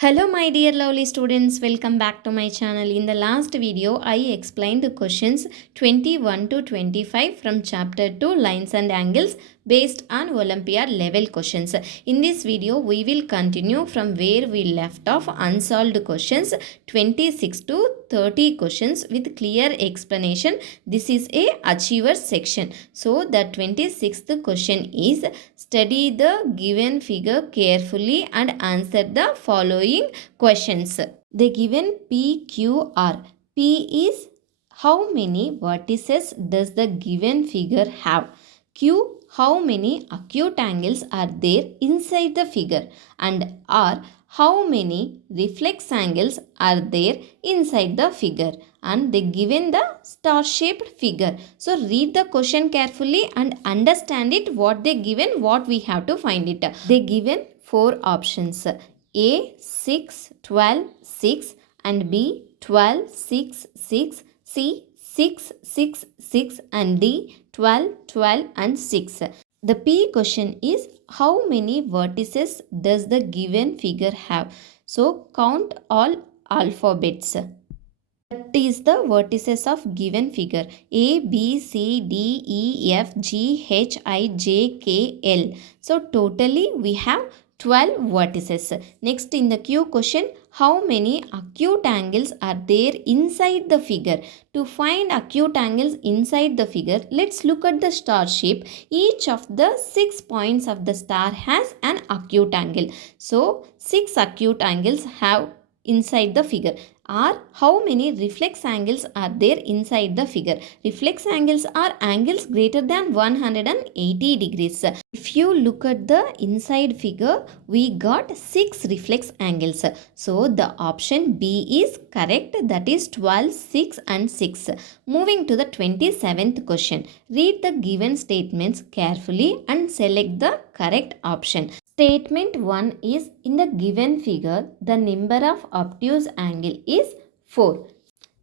Hello my dear lovely students, welcome back to my channel. In the last video, I explained the questions 21 to 25 from chapter 2 lines and angles based on Olympiad level questions. In this video, we will continue from where we left off unsolved questions 26 to 30 questions with clear explanation. This is a achievers section. So the 26th question is study the given figure carefully and answer the following questions. The given PQR. P is how many vertices does the given figure have? Q, how many acute angles are there inside the figure? And R, how many reflex angles are there inside the figure? And they given the star shaped figure. So read the question carefully and understand it, what they given, what we have to find it. They given four options: A 6 12 6, and B 12 6 6, C 6 6 6, and D 12 12 and 6. The P question is how many vertices does the given figure have? So count all alphabets. That is the vertices of given figure: A, B, C, D, E, F, G, H, I, J, K, L. So totally we have 12 vertices. Next in the Q question, how many acute angles are there inside the figure? To find acute angles inside the figure, let's look at the star shape. Each of the 6 points of the star has an acute angle. So 6 acute angles have inside the figure. Or how many reflex angles are there inside the figure? Reflex angles are angles greater than 180 degrees. If you look at the inside figure, we got 6 reflex angles. So the option B is correct, that is 12, 6 and 6. Moving to the 27th question. Read the given statements carefully and select the correct option. Statement 1 is, in the given figure, the number of obtuse angle is 4.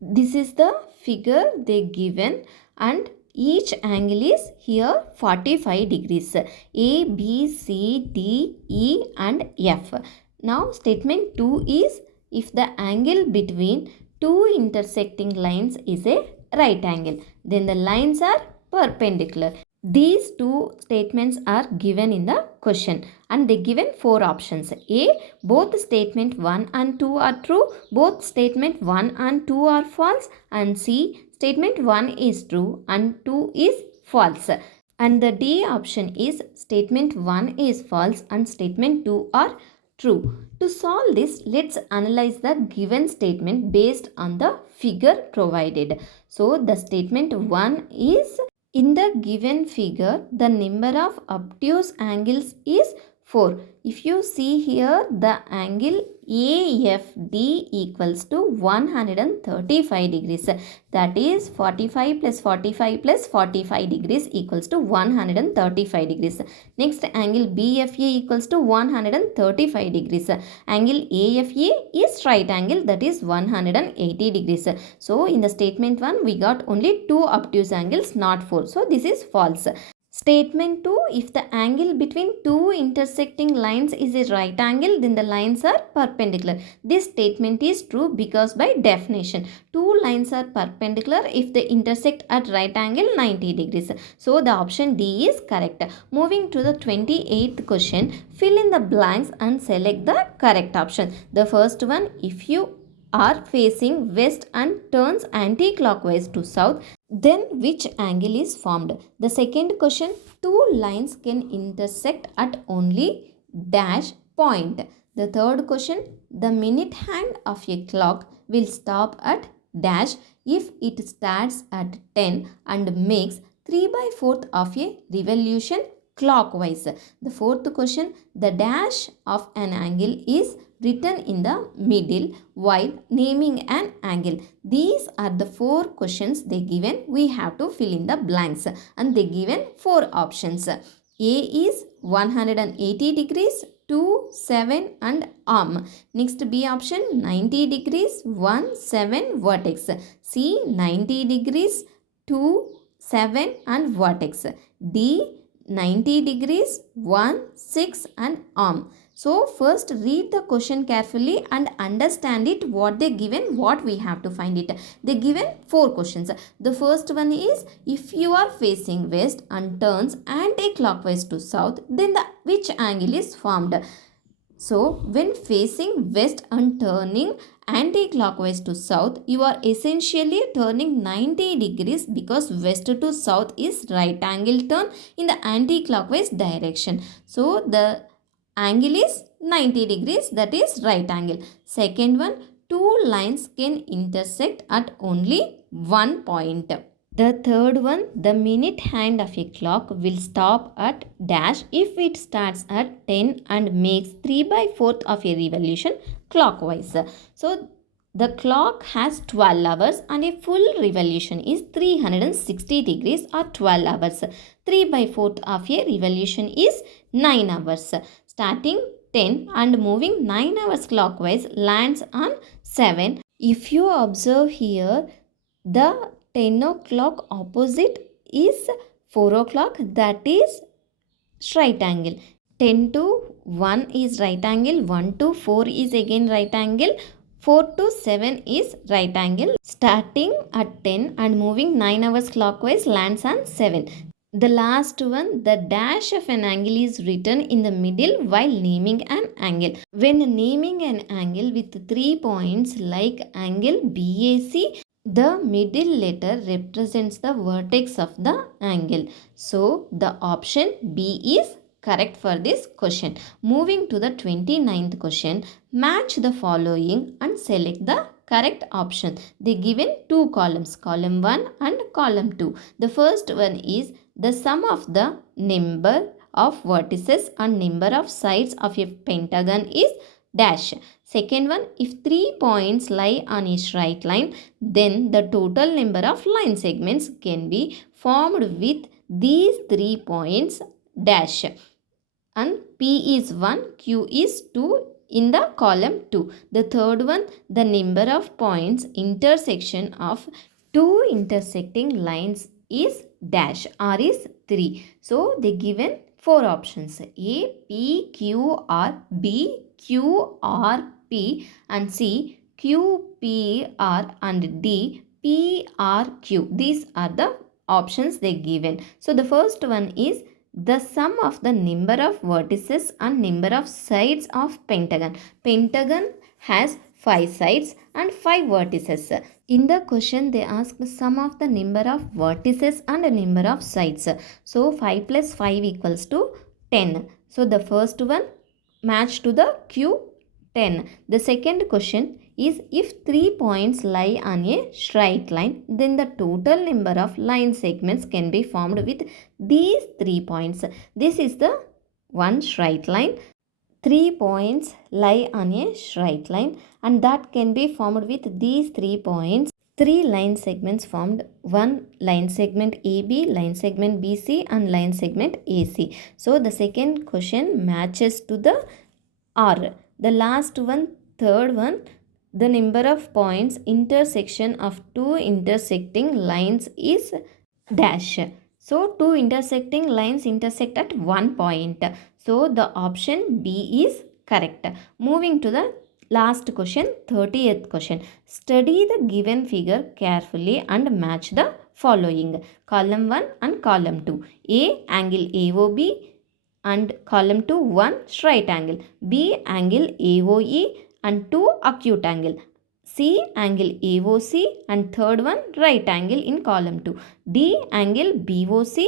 This is the figure they given and each angle is here 45 degrees. A, B, C, D, E and F. Now statement 2 is, if the angle between two intersecting lines is a right angle, then the lines are perpendicular. These two statements are given in the question and they given four options. A, both statement 1 and 2 are true, both statement 1 and 2 are false, and C, statement 1 is true and 2 is false. And the D option is statement 1 is false and statement 2 are true. To solve this, let's analyze the given statement based on the figure provided. So the statement 1 is, in the given figure, the number of obtuse angles is 4. If you see here, the angle AFD equals to 135 degrees. That is 45 plus 45 plus 45 degrees equals to 135 degrees. Next, angle BFA equals to 135 degrees. Angle AFA is right angle, that is 180 degrees. So in the statement 1, we got only 2 obtuse angles, not 4. So this is false. Statement 2, if the angle between two intersecting lines is a right angle, then the lines are perpendicular. This statement is true because by definition, two lines are perpendicular if they intersect at right angle 90 degrees. So the option D is correct. Moving to the 28th question, fill in the blanks and select the correct option. The first one, if you are facing west and turns anti-clockwise to south, then which angle is formed? The second question, two lines can intersect at only dash point. The third question, the minute hand of a clock will stop at dash if it starts at 10 and makes 3 by 4th of a revolution clockwise. The fourth question, the dash of an angle is written in the middle while naming an angle. These are the four questions they given. We have to fill in the blanks and they given four options. A is 180 degrees, 2, 7 and arm. Next B option, 90 degrees, 1, 7 vertex. C, 90 degrees, 2, 7 and vertex. D, 90 degrees, 1, 6 and arm. So first read the question carefully and understand it, what they given, what we have to find it. They given 4 questions. The first one is, if you are facing west and turns anti-clockwise to south, then which angle is formed? So when facing west and turning anti-clockwise to south, you are essentially turning 90 degrees, because west to south is right angle turn in the anti-clockwise direction. So the angle is 90 degrees, that is right angle. Second one, two lines can intersect at only one point. The third one, the minute hand of a clock will stop at dash if it starts at 10 and makes 3 by 4th of a revolution clockwise. So the clock has 12 hours and a full revolution is 360 degrees or 12 hours. 3 by 4th of a revolution is 9 hours. Starting 10 and moving 9 hours clockwise lands on 7. If you observe here, the 10 o'clock opposite is 4 o'clock, that is right angle. 10 to 1 is right angle, 1 to 4 is again right angle, 4 to 7 is right angle. Starting at 10 and moving 9 hours clockwise lands on 7. The last one, the dash of an angle is written in the middle while naming an angle. When naming an angle with 3 points like angle BAC, the middle letter represents the vertex of the angle. So the option B is correct for this question. Moving to the 29th question, match the following and select the correct option. They given 2 columns, column 1 and column 2. The first one is the sum of the number of vertices and number of sides of a pentagon is dash. Second one, if 3 points lie on a straight line, then the total number of line segments can be formed with these 3 points dash. And P is 1, Q is 2 in the column 2. The third one, the number of points intersection of two intersecting lines is dash, R is 3. So they given 4 options, A, P, Q, R, B, Q, R, P, and C, Q, P, R, and D, P, R, Q. These are the options they given. So the first one is the sum of the number of vertices and number of sides of pentagon. Pentagon has 5 sides and 5 vertices. In the question they ask the sum of the number of vertices and the number of sides. So 5 plus 5 equals to 10. So the first one match to the Q, 10. The second question is, if 3 points lie on a straight line, then the total number of line segments can be formed with these 3 points. This is the one straight line. 3 points lie on a straight line and that can be formed with these 3 points. 3 line segments formed, one line segment AB, line segment BC, and line segment AC. So the second question matches to the R. The last one, third one, the number of points intersection of two intersecting lines is dash. So two intersecting lines intersect at one point. So the option B is correct. Moving to the last question, 30th question. Study the given figure carefully and match the following. Column 1 and column 2. A, angle AOB, and column 2, 1 straight angle. B, angle AOE and 2 acute angle. C, angle AOC and third one right angle in column 2. D, angle BOC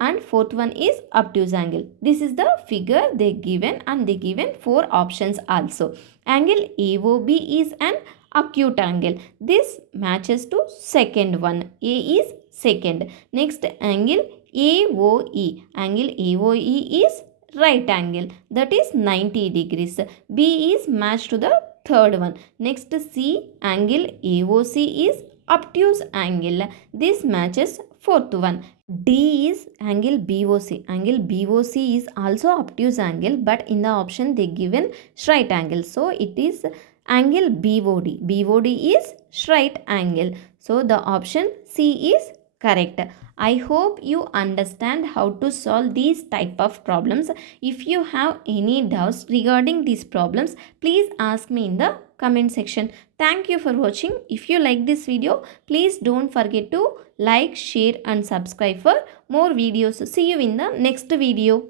and fourth one is obtuse angle. This is the figure they given and they given 4 options also. Angle AOB is an acute angle. This matches to second one. A is second. Next, angle AOE. Angle AOE is right angle, that is 90 degrees. B is matched to the third one. Next, C, angle AOC is obtuse angle. This matches fourth one. D is angle BOC. Angle BOC is also obtuse angle, but in the option they given straight angle. So it is angle BOD. BOD is straight angle. So the option C is Correct. I hope you understand how to solve these type of problems. If you have any doubts regarding these problems, please ask me in the comment section. Thank you for watching. If you like this video, please don't forget to like, share and subscribe for more videos. See you in the next video.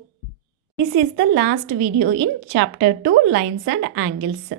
This is the last video in chapter 2, lines and angles.